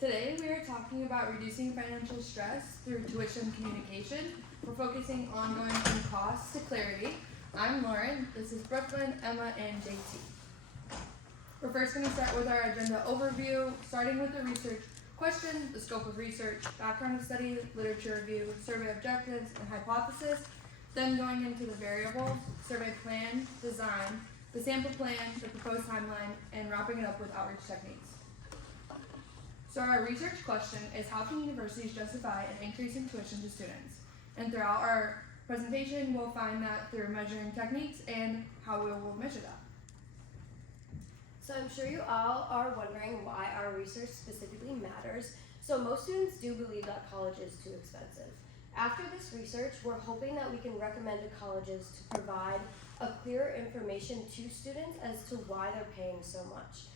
Today we are talking about reducing financial stress through tuition communication. We're focusing on going from cost to clarity. I'm Lauren, this is Brooklyn, Emma, and JT. We're first going to start with our agenda overview, starting with the research question, the scope of research, background of study, literature review, survey objectives, and hypothesis. Then going into the variables, survey plan, design, the sample plan, the proposed timeline, and wrapping it up with outreach techniques. So our research question is, how can universities justify an increase in tuition to students? And throughout our presentation, we'll find that through measuring techniques and how we will measure that. So I'm sure you all are wondering why our research specifically matters. So most students do believe that college is too expensive. After this research, we're hoping that we can recommend to colleges to provide a clearer information to students as to why they're paying so much.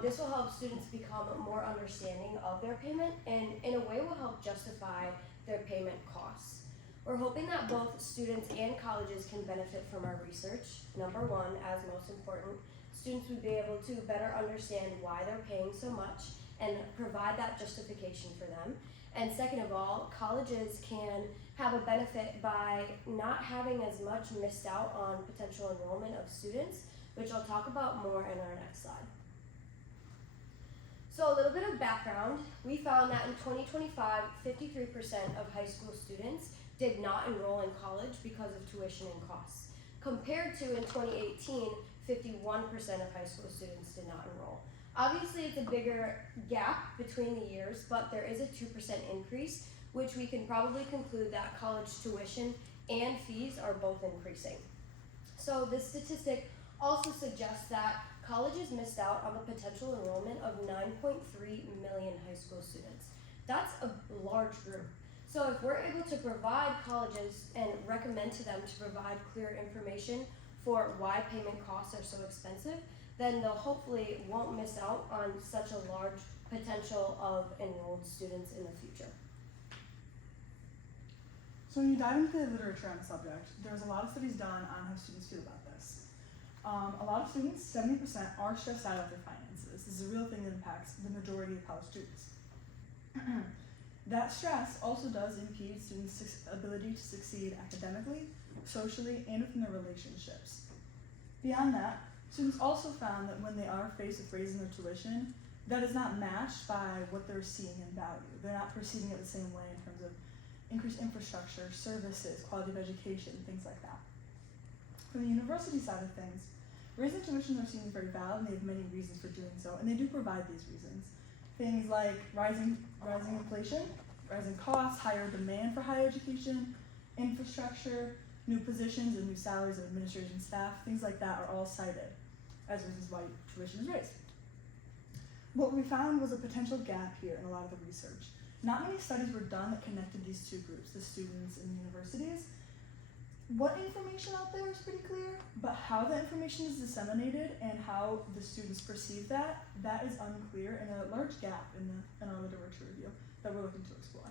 This will help students become more understanding of their payment and in a way will help justify their payment costs. We're hoping that both students and colleges can benefit from our research. Number one, as most important, students would be able to better understand why they're paying so much and provide that justification for them. And second of all, colleges can have a benefit by not having as much missed out on potential enrollment of students, which I'll talk about more in our next slide. So a little bit of background, we found that in 2025, 53% of high school students did not enroll in college because of tuition and costs, compared to in 2018, 51% of high school students did not enroll. Obviously, it's a bigger gap between the years, but there is a 2% increase, which we can probably conclude that college tuition and fees are both increasing. So this statistic also suggests that colleges missed out on the potential enrollment of 9.3 million high school students. That's a large group. So if we're able to provide colleges and recommend to them to provide clear information for why payment costs are so expensive, then they'll hopefully won't miss out on such a large potential of enrolled students in the future. So when you dive into the literature on the subject, there's a lot of studies done on how students feel about this. A lot of students, 70%, are stressed out about their finances. This is a real thing that impacts the majority of college students. That stress also does impede students' ability to succeed academically, socially, and within their relationships. Beyond that, students also found that when they are faced with raising their tuition, that is not matched by what they're seeing in value. They're not perceiving it the same way in terms of increased infrastructure, services, quality of education, things like that. From the university side of things, raising tuition are seen as very valid, and they have many reasons for doing so, and they do provide these reasons. Things like rising inflation, rising costs, higher demand for higher education, infrastructure, new positions and new salaries of administration staff, things like that are all cited as reasons why tuition is raised. What we found was a potential gap here in a lot of the research. Not many studies were done that connected these two groups, the students and the universities. What information out there is pretty clear, but how the information is disseminated and how the students perceive that is unclear, and a large gap in our literature review that we're looking to explore.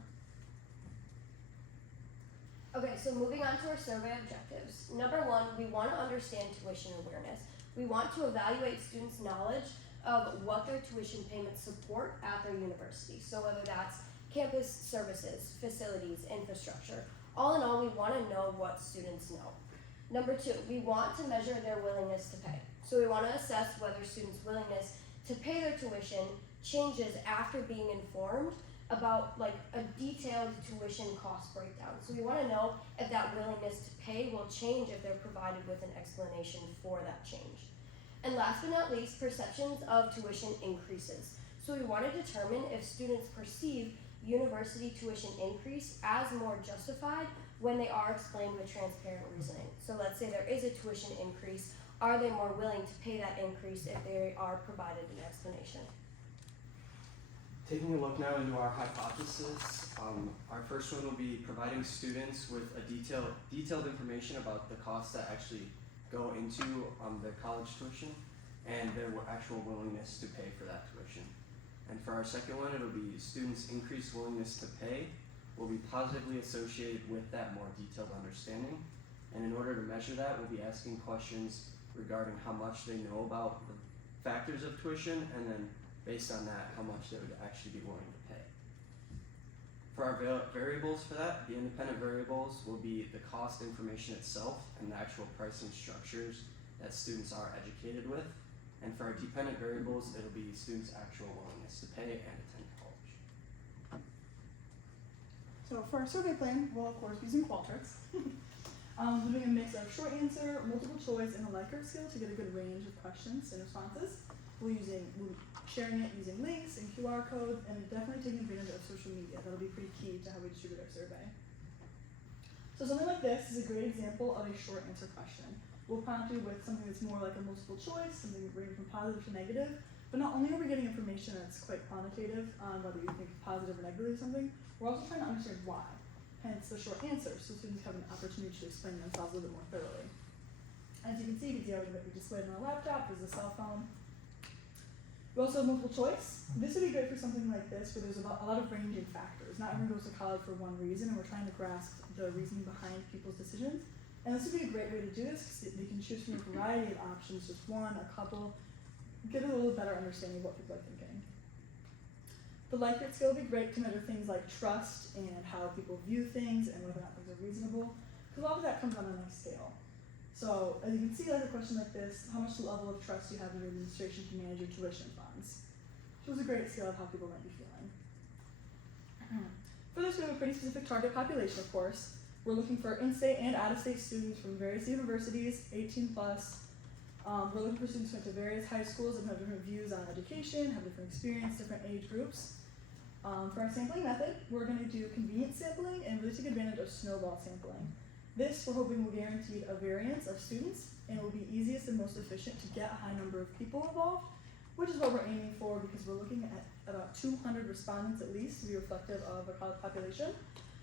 Okay, so moving on to our survey objectives. Number one, we want to understand tuition awareness. We want to evaluate students' knowledge of what their tuition payments support at their university. So whether that's campus services, facilities, infrastructure. All in all, we want to know what students know. Number two, we want to measure their willingness to pay. So we want to assess whether students' willingness to pay their tuition changes after being informed about like a detailed tuition cost breakdown. So we want to know if that willingness to pay will change if they're provided with an explanation for that change. And last but not least, perceptions of tuition increases. So we want to determine if students perceive university tuition increase as more justified when they are explained with transparent reasoning. So let's say there is a tuition increase, are they more willing to pay that increase if they are provided an explanation? Taking a look now into our hypothesis, our first one will be providing students with a detailed information about the costs that actually go into their college tuition and their actual willingness to pay for that tuition. And for our second one, it'll be students' increased willingness to pay will be positively associated with that more detailed understanding. And in order to measure that, we'll be asking questions regarding how much they know about the factors of tuition and then based on that, how much they would actually be willing to pay. For our variables for that, the independent variables will be the cost information itself and the actual pricing structures that students are educated with. And for our dependent variables, it'll be students' actual willingness to pay and attend college. So for our survey plan, we'll of course be using Qualtrics. We're doing a mix of short answer, multiple choice, and a Likert skill to get a good range of questions and responses. We'll sharing it using links and QR codes, and definitely taking advantage of social media. That'll be pretty key to how we distribute our survey. So something like this is a great example of a short answer question. We'll prompt you with something that's more like a multiple choice, something ranging from positive to negative. But not only are we getting information that's quite quantitative on whether you think positive or negative or something, we're also trying to understand why. Hence the short answer, so students have an opportunity to explain themselves a little bit more thoroughly. As you can see how we displayed on our laptop, there's a cell phone. We also have multiple choice. This would be great for something like this where there's a lot of ranging factors. Not everyone goes to college for one reason, and we're trying to grasp the reasoning behind people's decisions. And this would be a great way to do this because they can choose from a variety of options, just one, a couple, get a little better understanding of what people are thinking. The Likert skill would be great to measure things like trust and how people view things and whether or not things are reasonable, because a lot of that comes on a nice scale. So as you can see, like a question like this, how much level of trust do you have in your administration to manage your tuition funds? Shows a great scale of how people might be feeling. For this, we have a pretty specific target population, of course. We're looking for in-state and out-of-state students from various universities, 18 plus. We're looking for students who went to various high schools and have different views on education, have different experience, different age groups. For our sampling method, we're going to do convenience sampling and really take advantage of snowball sampling. This, we're hoping, will guarantee a variance of students and will be easiest and most efficient to get a high number of people involved, which is what we're aiming for because we're looking at about 200 respondents at least to be reflective of a college population.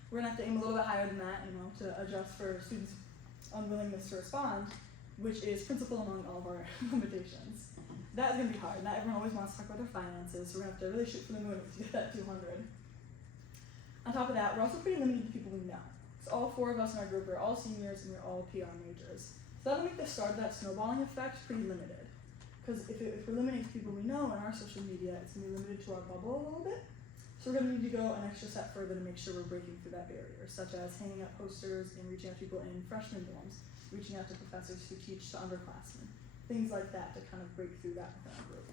We're going to have to aim a little bit higher than that, to adjust for students' unwillingness to respond, which is principal among all of our limitations. That's going to be hard. Not everyone always wants to talk about their finances, so we're going to have to really shoot for the moon to get that 200. On top of that, we're also pretty limited to people we know. So all 4 of us in our group are all seniors and we're all PR majors. So that'll make the start of that snowballing effect pretty limited. Because if we're limiting to people we know in our social media, it's going to be limited to our bubble a little bit. So we're going to need to go an extra step further to make sure we're breaking through that barrier, such as hanging up posters and reaching out to people in freshman dorms, reaching out to professors who teach to underclassmen, things like that to kind of break through that within our group.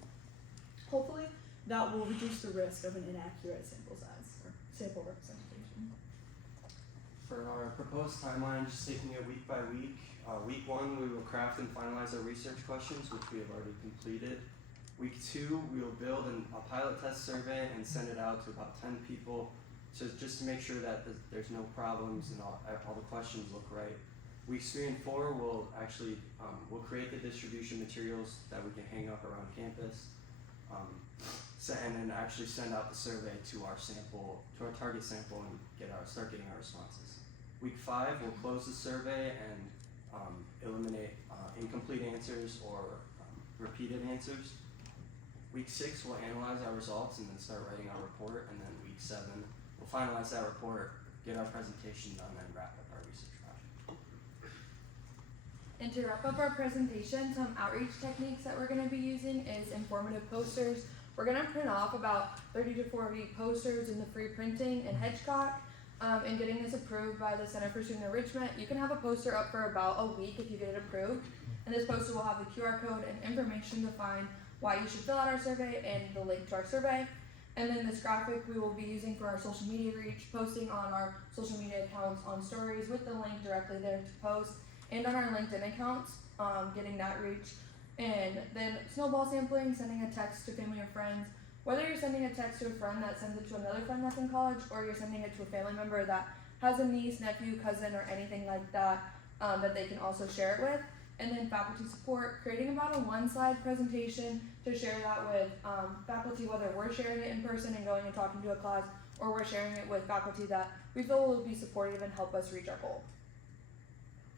Hopefully, that will reduce the risk of an inaccurate sample size or sample representation. For our proposed timeline, just taking it week by week. Week 1, we will craft and finalize our research questions, which we have already completed. Week 2, we will build a pilot test survey and send it out to about 10 people, just to make sure that there's no problems and all the questions look right. Weeks 3 and 4, we'll actually we'll create the distribution materials that we can hang up around campus, and then actually send out the survey to our target sample, and start getting our responses. Week 5, we'll close the survey and eliminate incomplete answers or repeated answers. Week 6, we'll analyze our results and then start writing our report, and then week 7, we'll finalize that report, get our presentation done, and wrap up our research project. And to wrap up our presentation, some outreach techniques that we're going to be using is informative posters. We're going to print off about 30 to 40 posters in the free printing in Hedgecock, and getting this approved by the Center for Student Enrichment. You can have a poster up for about a week if you get it approved, and this poster will have the QR code and information to find why you should fill out our survey and the link to our survey. And then this graphic we will be using for our social media reach, posting on our social media accounts on stories with the link directly there to post, and on our LinkedIn accounts, getting that reach. And then snowball sampling, sending a text to family or friends. Whether you're sending a text to a friend that sends it to another friend that's in college, or you're sending it to a family member that has a niece, nephew, cousin, or anything like that, that they can also share it with. And then faculty support, creating about a 1-slide presentation to share that with faculty, whether we're sharing it in person and going and talking to a class, or we're sharing it with faculty that we feel will be supportive and help us reach our goal.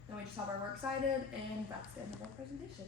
And we just have our work cited, and that's the end of our presentation.